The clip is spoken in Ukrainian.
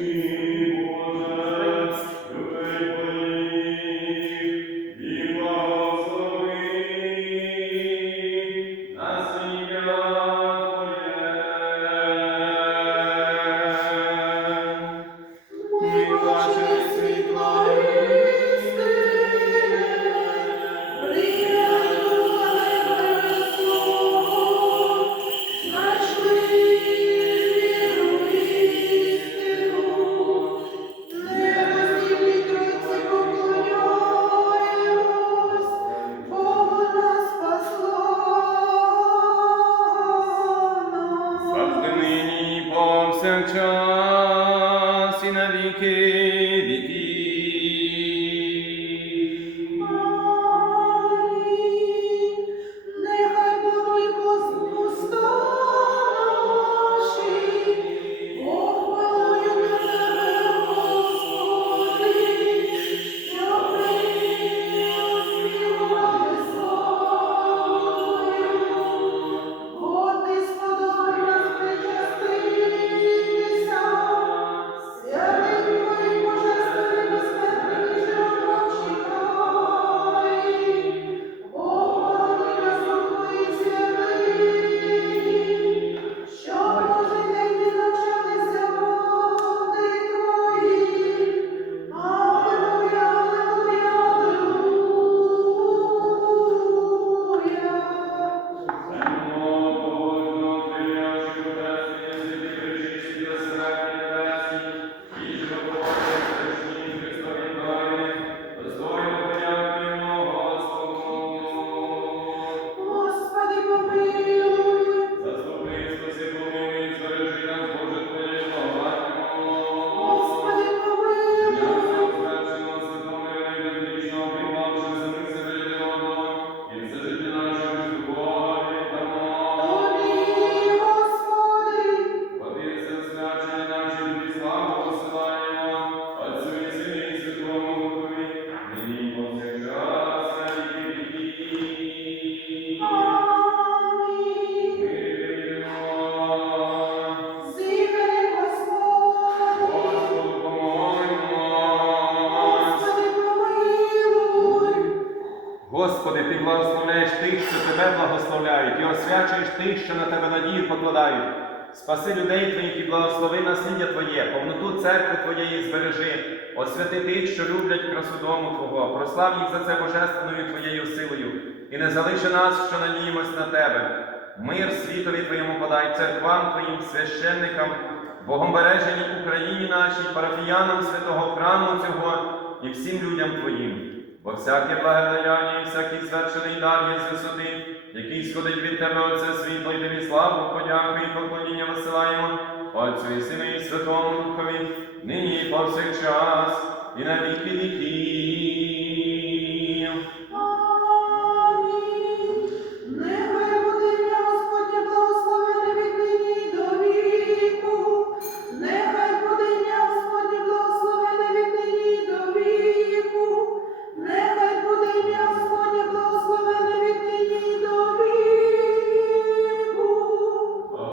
Amen. І повсякчас Господи, ти благословляєш тих, що тебе благословляють, і освячуєш тих, що на тебе надію покладають. Спаси людей твоїх і благослови насліддя Твоє, повноту церкви Твоєї збережи, освяти тих, що люблять красу дому Твого, прослав їх за це божественною Твоєю силою, і не залиши нас, що надіємось на Тебе. Мир світові Твоєму подай, церквам Твоїм, священникам, Богомбереженій Україні нашій, парафіянам святого храму цього і всім людям Твоїм. Бо всяке благодаяння і всякий звершений дар є висоти, який сходить від тебе, Отце світло, і тобі славу, подяку і поклоніння висилаємо, Отцю і Сину і Святому Духові, нині і повсякчас, і на віки віків.